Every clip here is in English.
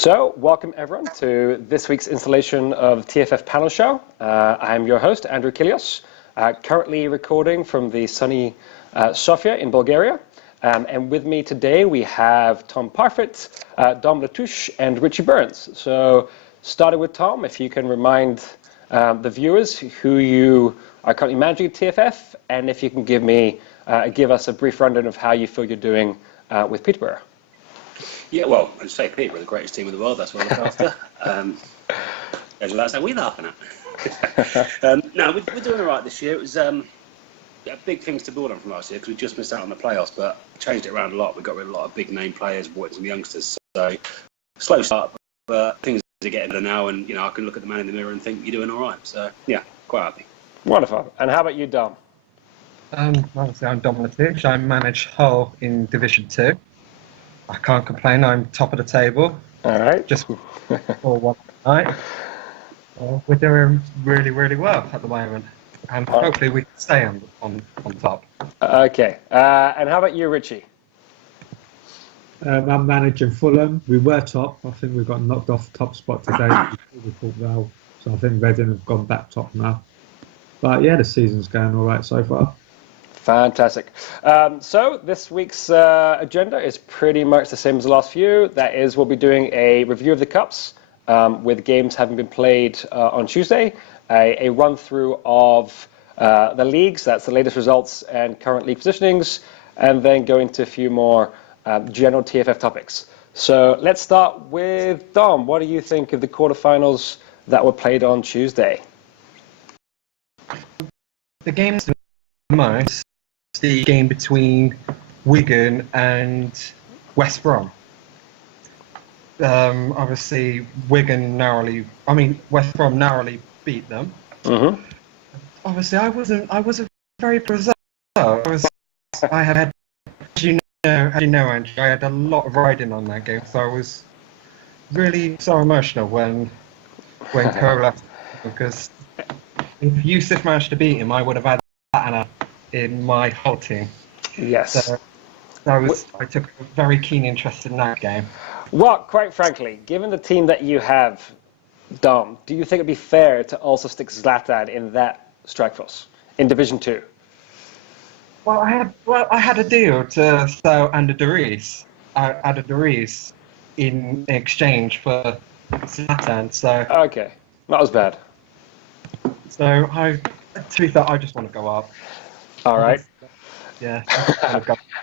So, welcome everyone to this week's installation of TFF Panel Show. I am your host, Andrew Kilios, currently recording from the sunny Sofia in Bulgaria. And with me today we have Tom Parfit, Dom Latouche, and Richie Burns. So, starting with Tom, if you can remind the viewers who you are currently managing at TFF, and if you can give us a brief rundown of how you feel you're doing with Peterborough. Yeah, well, I'd say Peterborough, the greatest team in the world, that's what I look after. There's a lot that we're laughing at. No, we're doing all right this year. It was big things to build on from last year because we just missed out on the playoffs, but changed it around a lot. We got rid of a lot of big name players, brought in some youngsters. So, slow start, but things are getting better now, and I can look at the man in the mirror and think you're doing all right. So, yeah, quite happy. Wonderful. And how about you, Dom? Obviously, I'm Dom Latouche. I manage Hull in Division 2. I can't complain. I'm top of the table. All right. Just for one night. We're doing really, really well at the moment, and hopefully we can stay on top. Okay. And how about you, Richie? I'm managing Fulham. We were top. I think we got knocked off top spot today. We thought well, so I think Reading have gone back top now. But yeah, the season's going all right so far. Fantastic. So this week's agenda is pretty much the same as the last few. That is, we'll be doing a review of the Cups with games having been played on Tuesday, a run-through of the leagues, that's the latest results and current league positionings, and then go into a few more general TFF topics. So let's start with Dom. What do you think of the quarterfinals that were played on Tuesday? The games the most. The game between Wigan and West Brom. Obviously, West Brom narrowly beat them. Mm-hmm. Obviously, I wasn't very present. I had, as you know, Andrew, I had a lot of riding on that game, so I was really so emotional when Cole left, because if Yusuf managed to beat him, I would have had that in my whole team. Yes. So I took a very keen interest in that game. Well, quite frankly, given the team that you have, Dom, do you think it'd be fair to also stick Zlatan in that strike force in Division 2? Well, I had a deal to sell Ander Dries in exchange for Zlatan. So okay, that was bad. So to be fair, I just want to go up. All right. Yeah.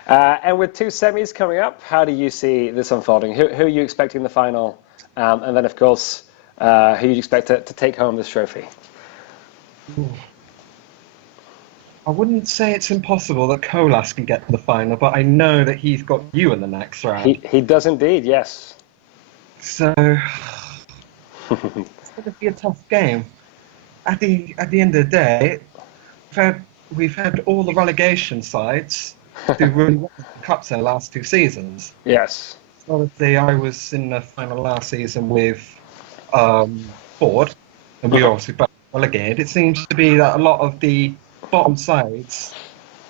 And with two semis coming up, how do you see this unfolding? Who are you expecting in the final? And then, of course, who you expect to take home this trophy? I wouldn't say it's impossible that Kolas can get to the final, but I know that he's got you in the next round. He does indeed, yes. So it's going to be a tough game. At the end of the day, we've had all the relegation sides do really well in the Cups in the last 2 seasons. Yes. Obviously, I was in the final last season with Ford, and we obviously both relegated. It seems to be that a lot of the bottom sides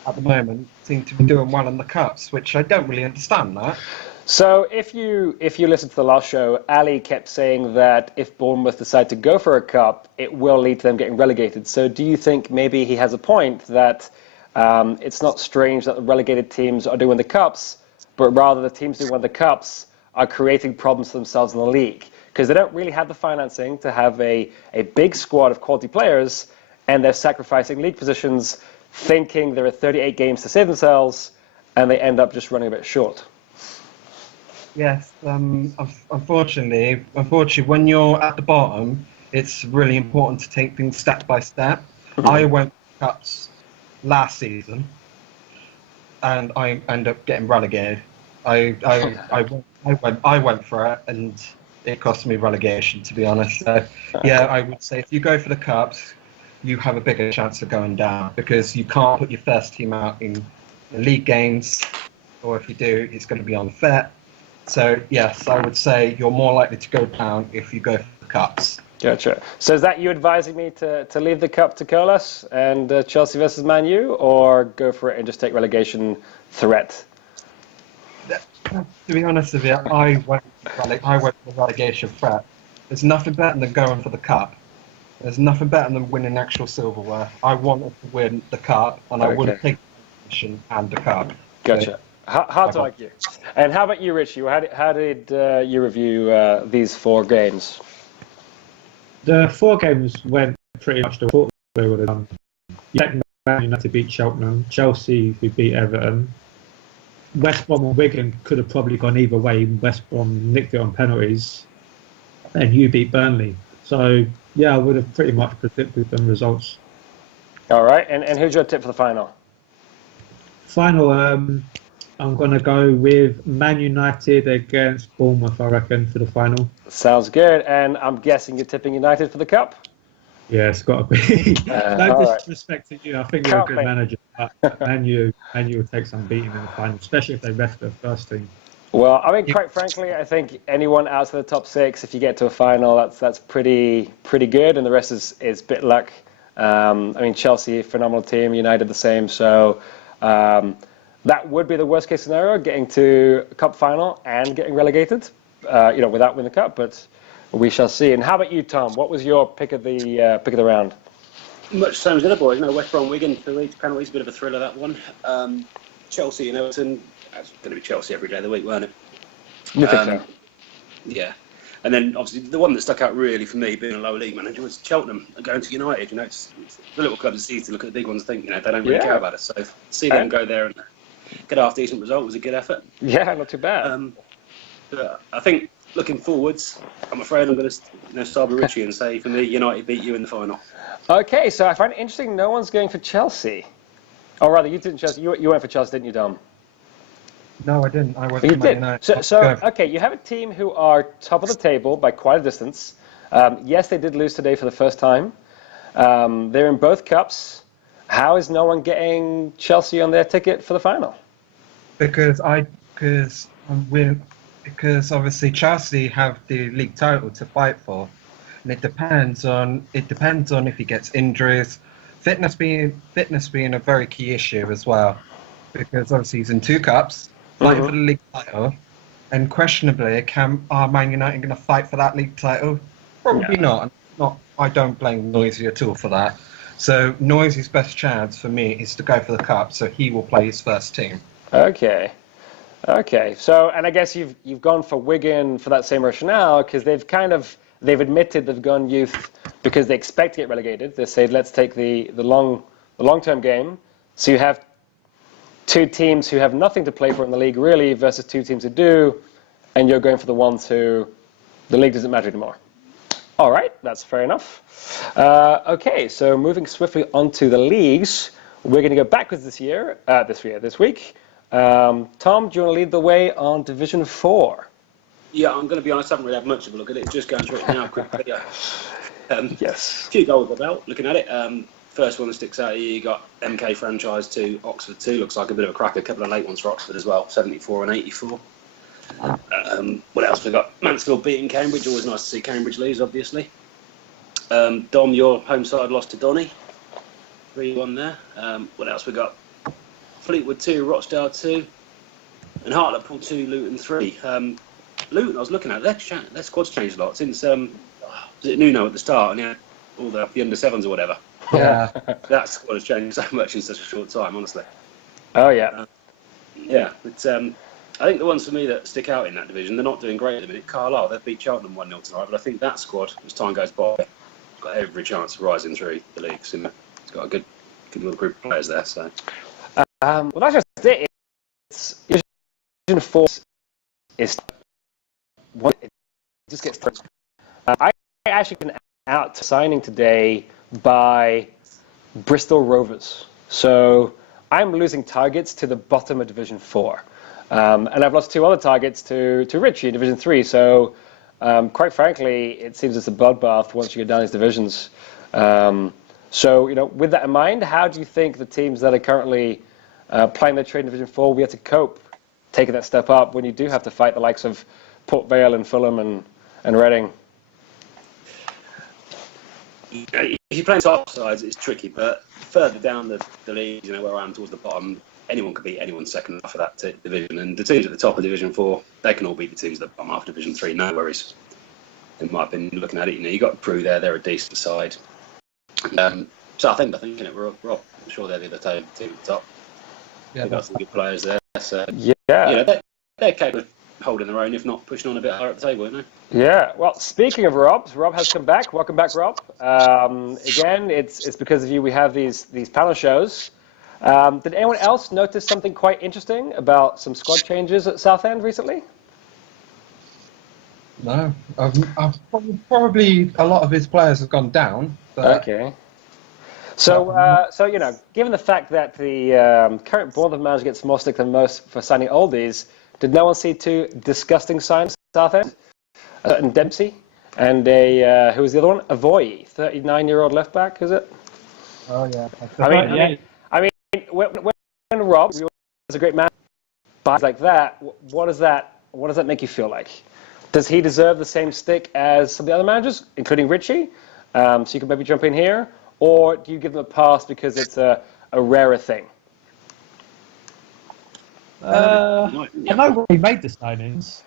at the moment seem to be doing well in the Cups, which I don't really understand that. So if you listen to the last show, Ali kept saying that if Bournemouth decide to go for a cup, it will lead to them getting relegated. So do you think maybe he has a point that it's not strange that the relegated teams are doing the cups, but rather the teams who won the cups are creating problems for themselves in the league? Because they don't really have the financing to have a big squad of quality players, and they're sacrificing league positions thinking there are 38 games to save themselves, and they end up just running a bit short. Yes, unfortunately, when you're at the bottom, it's really important to take things step by step. Mm-hmm. I went to Cups last season, and I ended up getting relegated. I went for it, and it cost me relegation, to be honest. So, yeah, I would say if you go for the Cups, you have a bigger chance of going down, because you can't put your first team out in the league games, or if you do, it's going to be unfair. So, yes, I would say you're more likely to go down if you go for the Cups. Gotcha. So is that you advising me to leave the cup to Colas and Chelsea versus Man U, or go for it and just take relegation threat? To be honest with you, I went for relegation threat. There's nothing better than going for the cup. There's nothing better than winning actual silverware. I wanted to win the cup, and I would have taken the relegation and the cup. Gotcha. Hard to argue. And how about you, Richie? How did you review these 4 games? The 4 games went pretty much the thought they would have done. Man United beat Cheltenham, Chelsea who beat Everton. West Brom and Wigan could have probably gone either way. West Brom nicked it on penalties, and you beat Burnley. So yeah, I would have pretty much predicted them results. All right, and who's your tip for the final? Final, I'm going to go with Man United against Bournemouth, I reckon, for the final. Sounds good. And I'm guessing you're tipping United for the cup? Yeah, it's got to be. No disrespect to you. I think you're a good manager. But Man U will take some beating in the final, especially if they rest their first team. Well, I mean, quite frankly, I think anyone outside the top 6, if you get to a final, that's pretty good, and the rest is bit luck. I mean, Chelsea, phenomenal team, United the same. So that would be the worst case scenario, getting to a cup final and getting relegated, without winning the cup. But we shall see. And how about you, Tom? What was your pick of the round? Much the same as the other boys. West Brom, Wigan, 2 penalties, a bit of a thriller, that one. Chelsea and Everton. That's going to be Chelsea every day of the week, weren't it? You think so? Yeah. And then, obviously, the one that stuck out really for me, being a lower league manager, was Cheltenham going to United. It's the little clubs it's easy to look at the big ones and think, they don't really care about us. So see them go there and get a half-decent result was a good effort. Yeah, not too bad. But I think, looking forwards, I'm afraid I'm going to start with Richie and say, for me, United beat you in the final. Okay, so I find it interesting no one's going for Chelsea. Or rather, you didn't Chelsea. You went for Chelsea, didn't you, Dom? No, I didn't. I went You for Man did. United. So okay, you have a team who are top of the table by quite a distance. Yes, they did lose today for the first time. They're in both cups. How is no one getting Chelsea on their ticket for the final? Because obviously Chelsea have the league title to fight for, and it depends on if he gets injuries, fitness being a very key issue as well, because obviously he's in 2 cups fighting for the league title, and questionably, are Man United going to fight for that league title? Probably not. I don't blame Noisy at all for that. So Noisy's best chance for me is to go for the cup, so he will play his first team. Okay. So, and I guess you've gone for Wigan for that same rationale, because they've admitted they've gone youth because they expect to get relegated. They say, let's take the long-term game. So you have 2 teams who have nothing to play for in the league really versus 2 teams who do, and you're going for the ones who the league doesn't matter anymore. All right, that's fair enough. Okay, so moving swiftly onto the leagues, we're going to go backwards this week. Tom, do you want to lead the way on Division 4? Yeah, I'm going to be honest, I haven't really had much of a look at it. Just going through it now quickly. Yes. A few goals about looking at it. First one that sticks out here, you got MK Franchise 2, Oxford 2. Looks like a bit of a cracker. A couple of late ones for Oxford as well, 74 and 84. What else we got? Mansfield beating Cambridge. Always nice to see Cambridge lose, obviously. Dom, your home side lost to Donny. 3-1 there. What else we got? Fleetwood 2, Rochdale 2. And Hartlepool 2, Luton 3. Luton, I was looking at, their squad's changed a lot since, was it Nuno at the start? And all the under-7s or whatever. Yeah. That squad has changed so much in such a short time, honestly. Oh, yeah. But I think the ones for me that stick out in that division, they're not doing great at the minute. Carlisle, they've beat Cheltenham 1-0 tonight, but I think that squad, as time goes by, got every chance of rising through the league. So it's got a good little group of players there. So. Well, that's just it. It's Division 4 is one. It just gets. I actually been out signing today by Bristol Rovers, so I'm losing targets to the bottom of Division 4, and I've lost 2 other targets to Richie in Division 3. So, quite frankly, it seems it's a bloodbath once you get down these divisions. So, with that in mind, how do you think the teams that are currently playing their trade in Division 4 will be able to cope, taking that step up when you do have to fight the likes of Port Vale and Fulham and Reading? If you're playing top sides, it's tricky, but further down the league, where I am towards the bottom, anyone could beat anyone second half of that division. And the teams at the top of Division 4, they can all beat the teams at the bottom half of Division 3, no worries. In my opinion, looking at it, you got Crew there, they're a decent side. So I think we're I'm sure they're the other team at the top. Yeah, They've got some good players there. So, Yeah. they're capable of holding their own, if not pushing on a bit higher at the table, aren't they? Yeah. Well, speaking of Rob has come back. Welcome back, Rob. Again, it's because of you we have these panel shows. Did anyone else notice something quite interesting about some squad changes at Southend recently? No, I've probably a lot of his players have gone down. But Okay. So, given the fact that the current Bournemouth manager gets more stick than most for signing oldies, did no one see two disgusting signs at Southend? And Dempsey and who was the other one? Avoy, 39-year-old left back, is it? Oh yeah. I mean, when Rob is a great man, buys like that, what does that make you feel like? Does he deserve the same stick as some of the other managers, including Richie? So you can maybe jump in here. Or do you give them a pass because it's a rarer thing? I know why he made the signings.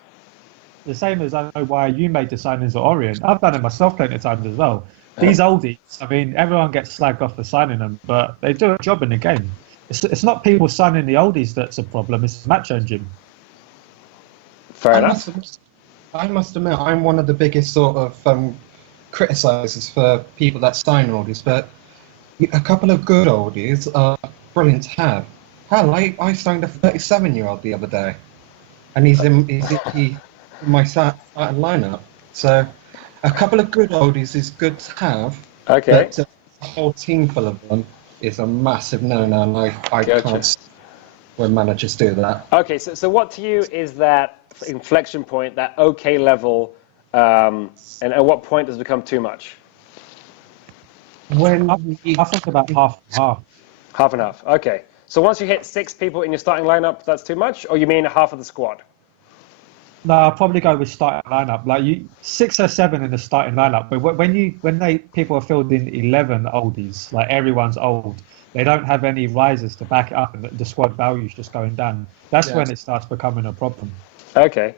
The same as I know why you made the signings at Orient. I've done it myself plenty of times as well. These oldies, I mean, everyone gets slagged off for signing them, but they do a job in the game. It's not people signing the oldies that's a problem, it's match engine. Fair enough. I must admit, I'm one of the biggest sort of criticisers for people that sign oldies, but a couple of good oldies are brilliant to have. Hell, I signed a 37-year-old the other day, and he's in my starting lineup. So a couple of good oldies is good to have. Okay. But a whole team full of them is a massive no-no, and I can't when managers do that. Okay, so what to you is that inflection point, that okay level, and at what point does it become too much? When I think about half and half. Half and half. Okay. So once you hit 6 people in your starting lineup, that's too much, or you mean half of the squad? No, I'll probably go with starting lineup. Like 6 or 7 in the starting lineup. But when people are fielding 11 oldies, like everyone's old, they don't have any risers to back it up, and the squad value's just going down. That's when it starts becoming a problem. Okay.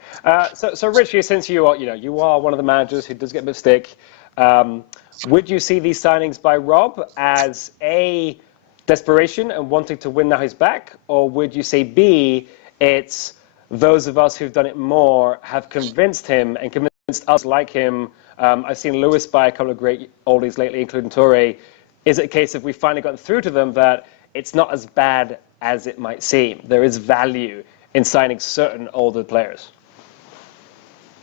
So Richie, since you are one of the managers who does get a bit of stick, would you see these signings by Rob as A, desperation and wanting to win now he's back, or would you say B, it's those of us who've done it more have convinced him and convinced us like him? I've seen Lewis buy a couple of great oldies lately, including Toure. Is it a case of we finally gotten through to them that it's not as bad as it might seem? There is value in signing certain older players.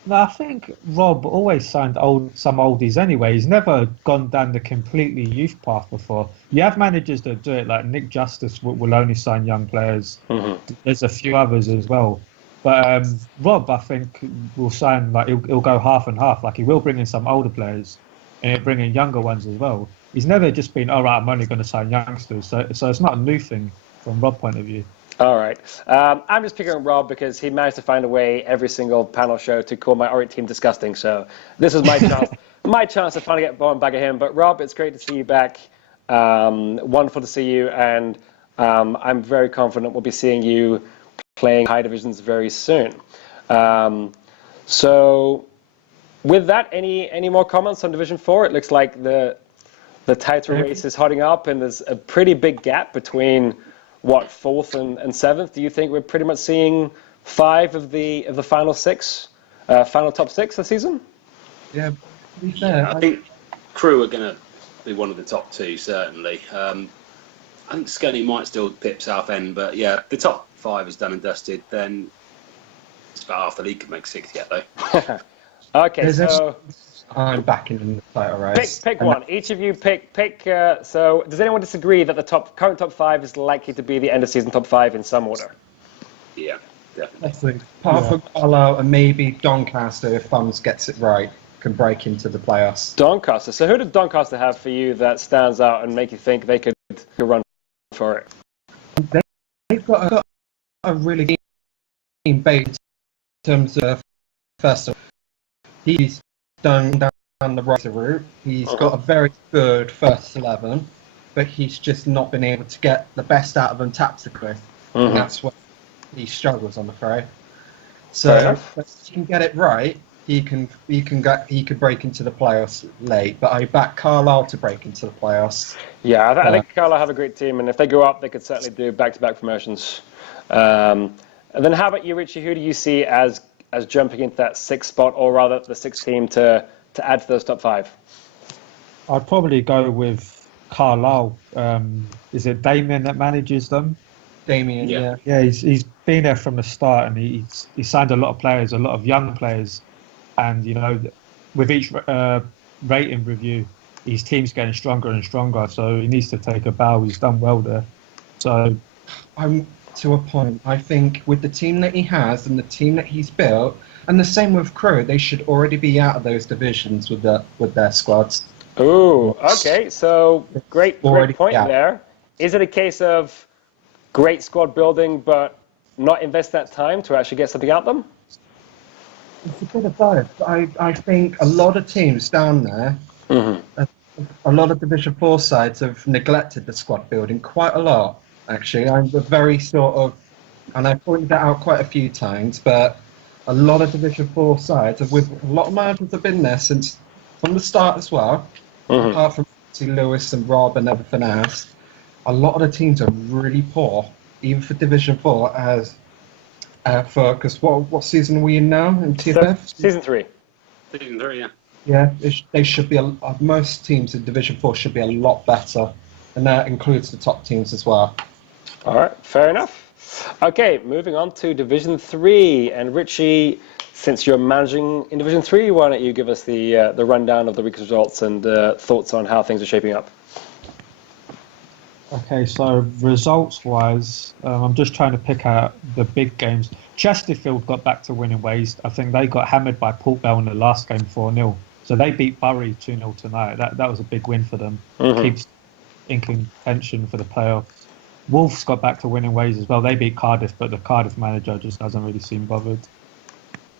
No, I think Rob always signed some oldies anyway. He's never gone down the completely youth path before. You have managers that do it, like Nick Justice will only sign young players. Mm-hmm. There's a few others as well. But Rob, I think, will sign, like he'll go half and half. Like he will bring in some older players and he'll bring in younger ones as well. He's never just been, all right, I'm only going to sign youngsters. So it's not a new thing from Rob's point of view. All right. I'm just picking on Rob because he managed to find a way every single panel show to call my Orient team disgusting. So this is my chance to finally get one back at him. But Rob, it's great to see you back. Wonderful to see you. And I'm very confident we'll be seeing you playing high divisions very soon. So with that, any more comments on Division 4? It looks like the title race is hotting up and there's a pretty big gap between 4th and 7th. Do you think we're pretty much seeing 5 of the final 6, final top 6 this season? Yeah, to be fair, I think Crew are going to be one of the top 2 certainly. I think Scunny might still pip Southend, but yeah, the top 5 is done and dusted. Then it's about half the league can make 6 yet though. Okay, so I'm backing in the title race. Pick one. Each of you pick. So, does anyone disagree that the current top 5 is likely to be the end of season top 5 in some order? Yeah, definitely. Apart from Carlo and maybe Doncaster, if Thumbs gets it right, can break into the playoffs. Doncaster. So, who did Doncaster have for you that stands out and make you think they could run for it? They've got a really team bait in terms of first of all, he's done down the right route. He's got a very good first 11, but he's just not been able to get the best out of them tactically. and that's where he struggles, I'm afraid. Fair So enough. if he can get it right, he could break into the playoffs late. But I back Carlisle to break into the playoffs. Yeah, I think Carlisle have a great team, and if they go up, they could certainly do back-to-back promotions. And then how about you, Richie? Who do you see as jumping into that sixth spot, or rather the sixth team to add to those top five? I'd probably go with Carlisle. Is it Damien that manages them? Damien, Yeah. Yeah, he's been there from the start, and he signed a lot of players, a lot of young players, and with each rating review, his team's getting stronger and stronger. So he needs to take a bow. He's done well there. So I'm to a point. I think with the team that he has and the team that he's built, and the same with Crewe, they should already be out of those divisions with their squads. Ooh, okay. So great point yeah. there. Is it a case of great squad building, but not invest that time to actually get something out of them? It's a bit of both. I think a lot of teams down there, a lot of Division 4 sides have neglected the squad building quite a lot, actually. I'm very sort of, and I pointed that out quite a few times, but a lot of Division 4 sides, a lot of managers have been there since from the start as well, apart from Lewis and Rob and everything else. A lot of the teams are really poor, even for Division 4, as because what season are we in now in TFF? Season 3. Season 3, yeah. Yeah, they should be. Most teams in Division 4 should be a lot better, and that includes the top teams as well. All right, fair enough. Okay, moving on to Division 3. And Richie, since you're managing in Division 3, why don't you give us the rundown of the week's results and thoughts on how things are shaping up? Okay, so results-wise, I'm just trying to pick out the big games. Chesterfield got back to winning ways. I think they got hammered by Port Vale in the last game 4-0. So they beat Bury 2-0 tonight. That was a big win for them. Keeps in contention for the playoffs. Wolves got back to winning ways as well. They beat Cardiff, but the Cardiff manager just doesn't really seem bothered.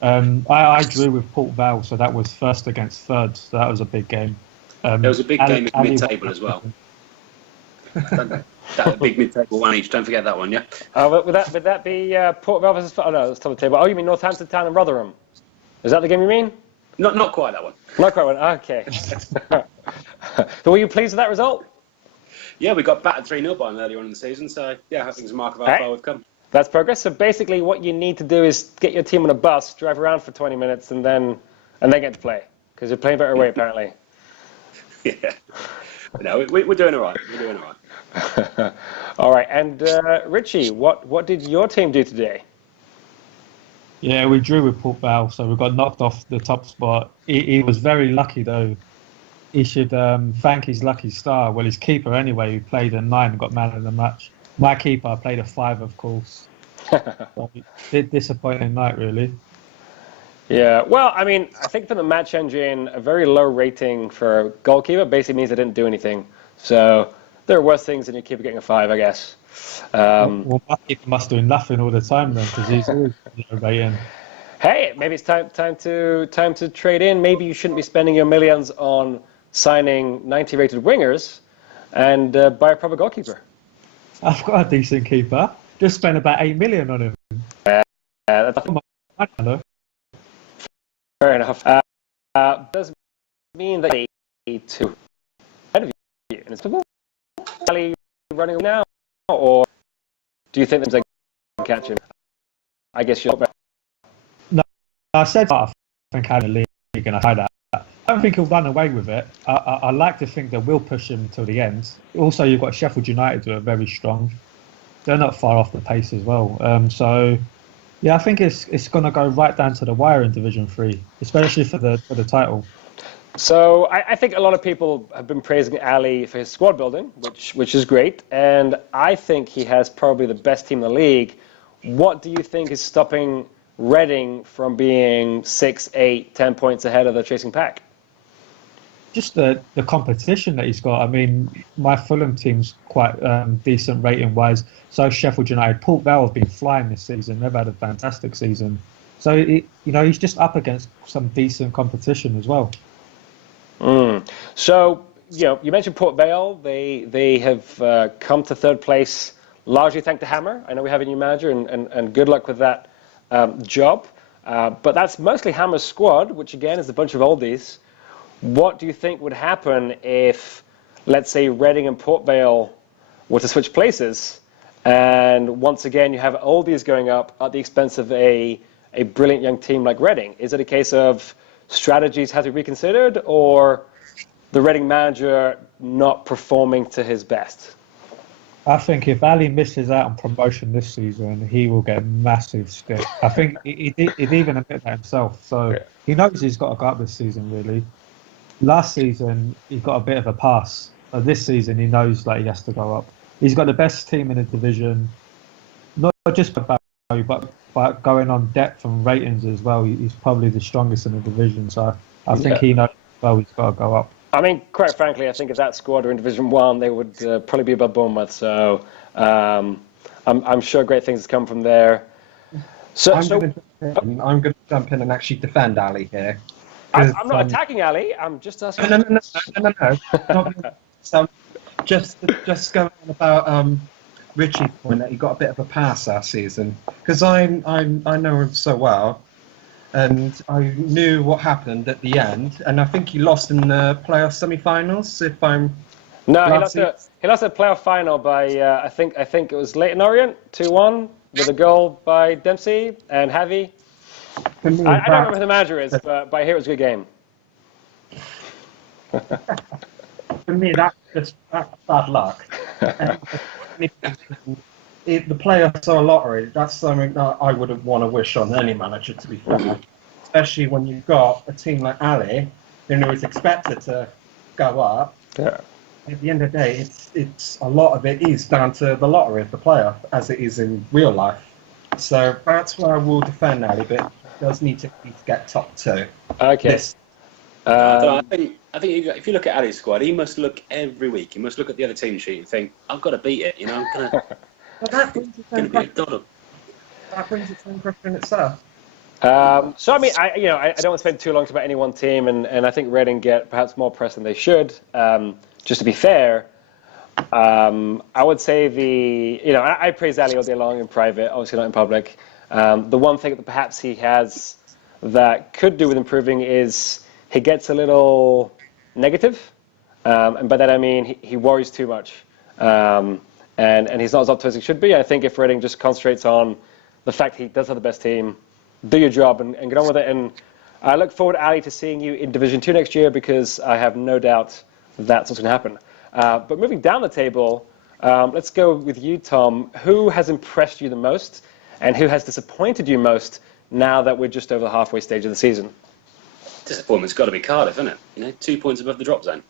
I drew with Port Vale, so that was first against third. So that was a big game. There was a big game in mid-table as well. That big mid-table one each. Don't forget that one, yeah. Would that be Port Vale versus? Oh no, that's top of the table. Oh, you mean Northampton Town and Rotherham? Is that the game you mean? Not quite that one. Not quite one. Okay. So were you pleased with that result? Yeah, we got battered 3-0 by them earlier on in the season. So yeah, I think it's a mark of how far we've come. That's progress. So basically, what you need to do is get your team on a bus, drive around for 20 minutes, and then get to play because you're playing better away apparently. Yeah. No, we're doing all right. We're doing all right. All right. And Richie, what did your team do today? Yeah, we drew with Port Vale, so we got knocked off the top spot. He was very lucky, though. He should thank his lucky star. Well, his keeper, anyway, who played a 9 and got man of the match. My keeper played a 5, of course. So, disappointing night, really. Yeah, well, I mean, I think for the match engine, a very low rating for a goalkeeper basically means they didn't do anything. So there are worse things than your keeper getting a 5, I guess. Well, my keeper must do nothing all the time then, because he's always rating. Hey, maybe it's time to trade in. Maybe you shouldn't be spending your millions on signing 90 rated wingers and buy a proper goalkeeper. I've got a decent keeper. Just spent about 8 million on him. That's I don't know. fair enough. Does mean that they need to ahead of you in this football? Ali running now, or do you think they can catch him? I guess you're. No, I said I think I had a league and I had that. I don't think he'll run away with it. I like to think that we'll push him until the end. Also, you've got Sheffield United who are very strong. They're not far off the pace as well. So, yeah, I think it's going to go right down to the wire in Division 3, especially for the title. So I think a lot of people have been praising Ali for his squad building, which is great, and I think he has probably the best team in the league. What do you think is stopping Reading from being 6, 8, 10 points ahead of the chasing pack? Just the competition that he's got. I mean, my Fulham team's quite decent rating-wise. So Sheffield United. Port Vale have been flying this season. They've had a fantastic season. So, he's just up against some decent competition as well. So, you mentioned Port Vale. They have come to third place largely thanks to Hammer. I know we have a new manager, and good luck with that job. But that's mostly Hammer's squad, which again is a bunch of oldies. What do you think would happen if, let's say, Reading and Port Vale were to switch places, and once again you have oldies going up at the expense of a brilliant young team like Reading? Is it a case of strategies have to be reconsidered, or the Reading manager not performing to his best? I think if Ali misses out on promotion this season, he will get a massive stick. I think he'd even admit that himself. So he knows he's got to go up this season, really. Last season, he got a bit of a pass. But this season, he knows that he has to go up. He's got the best team in the division, not just by value, but going on depth and ratings as well. He's probably the strongest in the division. So I think he knows well he's got to go up. I mean, quite frankly, I think if that squad were in Division 1, they would probably be above Bournemouth. So I'm sure great things come from there. I'm going to jump in and actually defend Ali here. I'm not attacking Ali. I'm just asking. No. So just going on about Richie's point that he got a bit of a pass last season, because I know him so well. And I knew what happened at the end, and I think he lost in the playoff semi-finals. He lost the playoff final by I think it was Leyton Orient 2-1 with a goal by Dempsey and Javi. I don't remember who the manager is, but I hear it was a good game. For me, that's bad luck. If the playoffs are a lottery, that's something that I wouldn't want to wish on any manager, to be fair. Especially when you've got a team like Ali, who is expected to go up. Yeah. At the end of the day, it's a lot of it is down to the lottery of the playoff, as it is in real life. So that's where I will defend Ali, but he does need to get top 2. Okay. I think if you look at Ali's squad, he must look every week. He must look at the other team sheet and think, "I've got to beat it." I'm gonna. That brings its own question itself. So I mean, I don't want to spend too long talking about any one team, and I think Reading get perhaps more press than they should. Just to be fair, I would say I praise Ali all day long in private, obviously not in public. The one thing that perhaps he has that could do with improving is he gets a little negative, and by that I mean he worries too much. And he's not as up to as he should be. I think if Reading just concentrates on the fact he does have the best team, do your job and get on with it. And I look forward, Ali, to seeing you in Division 2 next year, because I have no doubt that's what's going to happen. But moving down the table, let's go with you, Tom. Who has impressed you the most, and who has disappointed you most now that we're just over the halfway stage of the season? Disappointment's got to be Cardiff, isn't it? 2 points above the drop zone.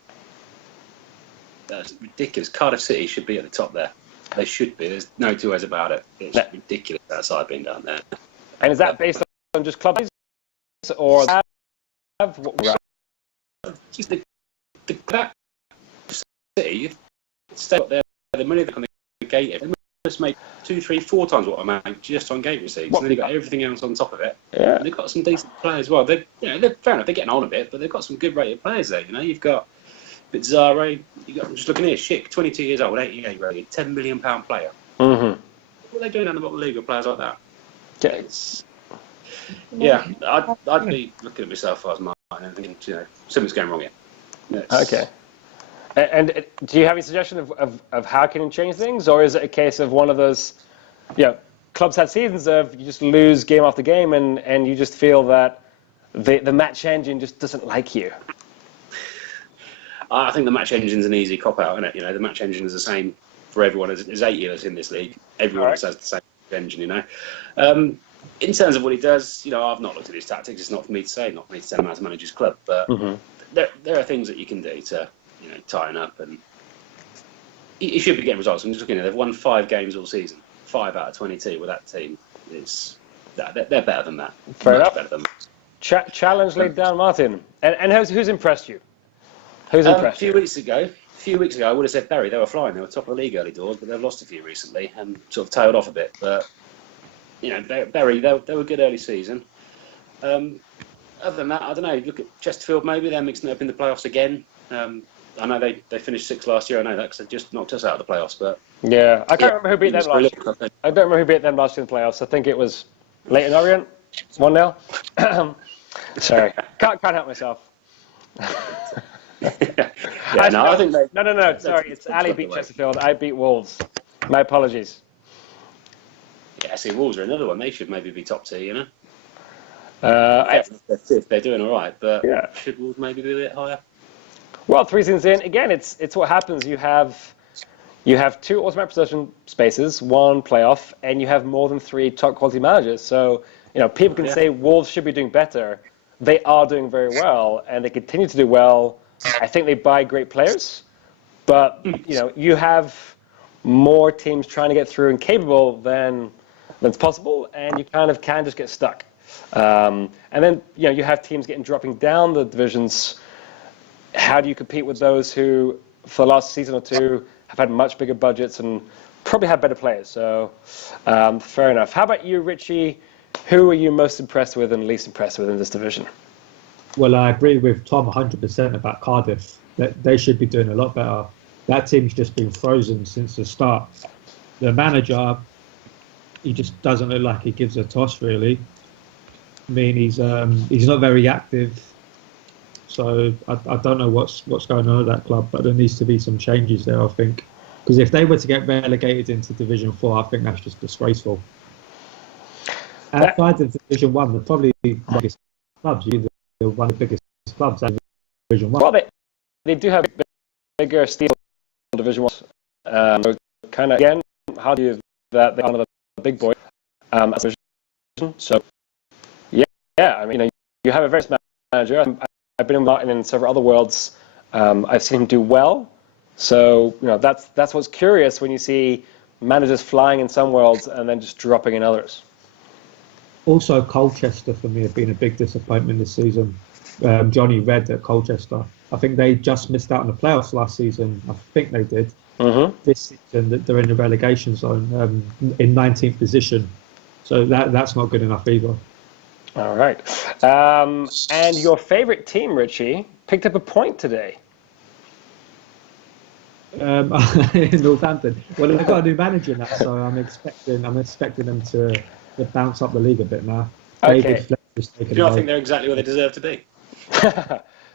That's ridiculous. Cardiff City should be at the top there. They should be. There's no two ways about it. It's ridiculous that side being down there. And is that based on just club or just that City stay up there? The money they're on the gate, they must make 2, 3, 4 times what I make just on gate receipts. And then they've got everything else on top of it. Yeah. And they've got some decent players as well. They're fair enough. They're getting on a bit, but they've got some good rated players there. You've got. But Zare, I'm just looking here, Schick, 22 years old, 88 rated, £10 million player. Mm-hmm. What are they doing down the bottom of the league with players like that? I'd be looking at myself if I was Martin and thinking, something's going wrong here. Okay. And do you have any suggestion of how can you change things, or is it a case of one of those, clubs have seasons of you just lose game after game and you just feel that the match engine just doesn't like you? I think the match engine's an easy cop-out, isn't it? The match engine is the same for everyone. There's 8 years in this league. Everyone else has the same engine, In terms of what he does, I've not looked at his tactics. It's not for me to say, not for me to tell him how to manage his club. But there are things that you can do to, tighten up. And he should be getting results. I'm just looking at it. They've won 5 games all season. 5 out of 22 with that team. They're better than that. Fair enough. Better than Challenge laid down, Martin. And who's impressed you? Who's impressed you? A few weeks ago, I would have said Bury. They were flying. They were top of the league early doors, but they've lost a few recently and sort of tailed off a bit. But Bury, they were good early season. Other than that, I don't know. Look at Chesterfield. Maybe they're mixing it up in the playoffs again. I know they finished 6th last year. I know that because they just knocked us out of the playoffs. But Yeah, I can't remember who beat them last brilliant year. club then. I don't remember who beat them last year in the playoffs. I think it was Leighton Orient, 1-0. Sorry, can't help myself. Yeah, no, I think No. Sorry, it's Ali beat Chesterfield. I beat Wolves. My apologies. Yeah, see, Wolves are another one. They should maybe be top 2, you know. They're doing all right, but Yeah. should Wolves maybe be a bit higher? Well, 3 seasons in, again, it's what happens. You have 2 automatic possession spaces, 1 playoff, and you have more than 3 top quality managers. So, people can say Wolves should be doing better. They are doing very well, and they continue to do well. I think they buy great players, but you have more teams trying to get through and capable than's possible, and you kind of can just get stuck. And then you have teams dropping down the divisions. How do you compete with those who, for the last season or 2, have had much bigger budgets and probably have better players? So, fair enough. How about you, Richie? Who are you most impressed with and least impressed with in this division? Well, I agree with Tom 100% about Cardiff. That they should be doing a lot better. That team's just been frozen since the start. The manager, he just doesn't look like he gives a toss, really. I mean, he's not very active. So I don't know what's going on at that club, but there needs to be some changes there, I think. Because if they were to get relegated into Division 4, I think that's just disgraceful. Outside of Division 1, they're probably the biggest clubs. They're one of the biggest clubs out of Division 1. Well, they do have bigger steel in Division 1. So kind of, again, how do you that they're one of the big boys as a division? So, yeah, I mean, you have a very smart manager. I've been involved in several other worlds. I've seen him do well. So, that's what's curious when you see managers flying in some worlds and then just dropping in others. Also, Colchester for me have been a big disappointment this season. Johnny Redd at Colchester. I think they just missed out on the playoffs last season. I think they did. Mm-hmm. This season, they're in the relegation zone in 19th position. So that's not good enough either. All right. And your favorite team, Richie, picked up a point today. In Northampton. Well, they've got a new manager now, so I'm expecting them to bounce up the league a bit now. Okay. Do I think they're exactly where they deserve to be?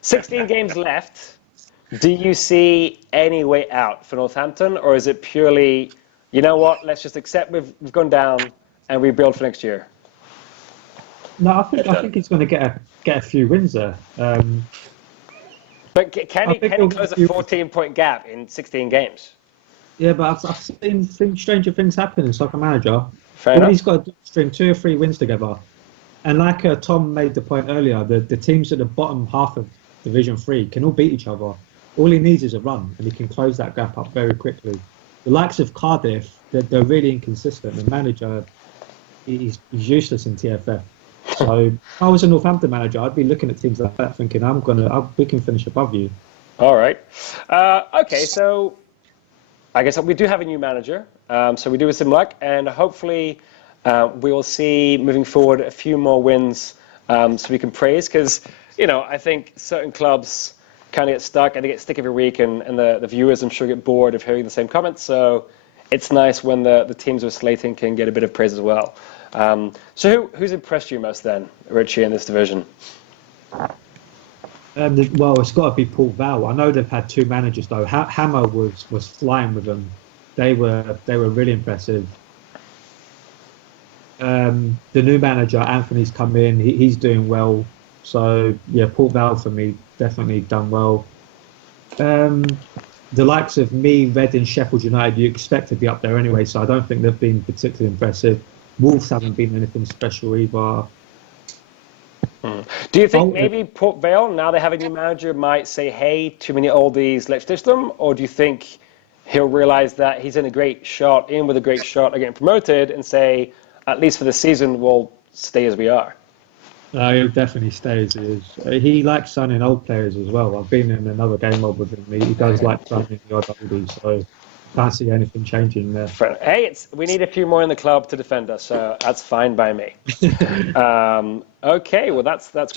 16 games left. Do you see any way out for Northampton, or is it purely, let's just accept we've gone down and rebuild for next year? No, I think he's going to get a few wins there. But can he close a 14-point gap in 16 games? Yeah, but I've seen stranger things happen in soccer manager. Fair enough. He's got to string 2 or 3 wins together. And like Tom made the point earlier, the teams at the bottom half of Division 3 can all beat each other. All he needs is a run, and he can close that gap up very quickly. The likes of Cardiff, they're really inconsistent. The manager, he's useless in TFF. So if I was a Northampton manager, I'd be looking at teams like that thinking, we can finish above you. All right. Okay, so I guess we do have a new manager. So we do with some luck, and hopefully we will see moving forward a few more wins so we can praise. Because, I think certain clubs kind of get stuck and they get stick every week, and the viewers, I'm sure, get bored of hearing the same comments. So it's nice when the teams we're slating can get a bit of praise as well. So who's impressed you most then, Richie, in this division? Well, it's got to be Port Vale. I know they've had 2 managers though. Hammer was flying with them. They were really impressive. The new manager Anthony's come in. He's doing well. So yeah, Port Vale for me definitely done well. The likes of me, Reading, Sheffield United, you expect to be up there anyway. So I don't think they've been particularly impressive. Wolves haven't been anything special either. Do you think maybe Port Vale, now they have a new manager, might say, hey, too many oldies, let's ditch them? Or do you think he'll realise that he's in with a great shot at getting promoted and say, at least for the season, we'll stay as we are? He'll definitely stay as he is. He likes signing old players as well. I've been in another game mob with him. He does like signing the odd oldies, so can't see anything changing there. Hey, we need a few more in the club to defend us, so that's fine by me. Okay, well that's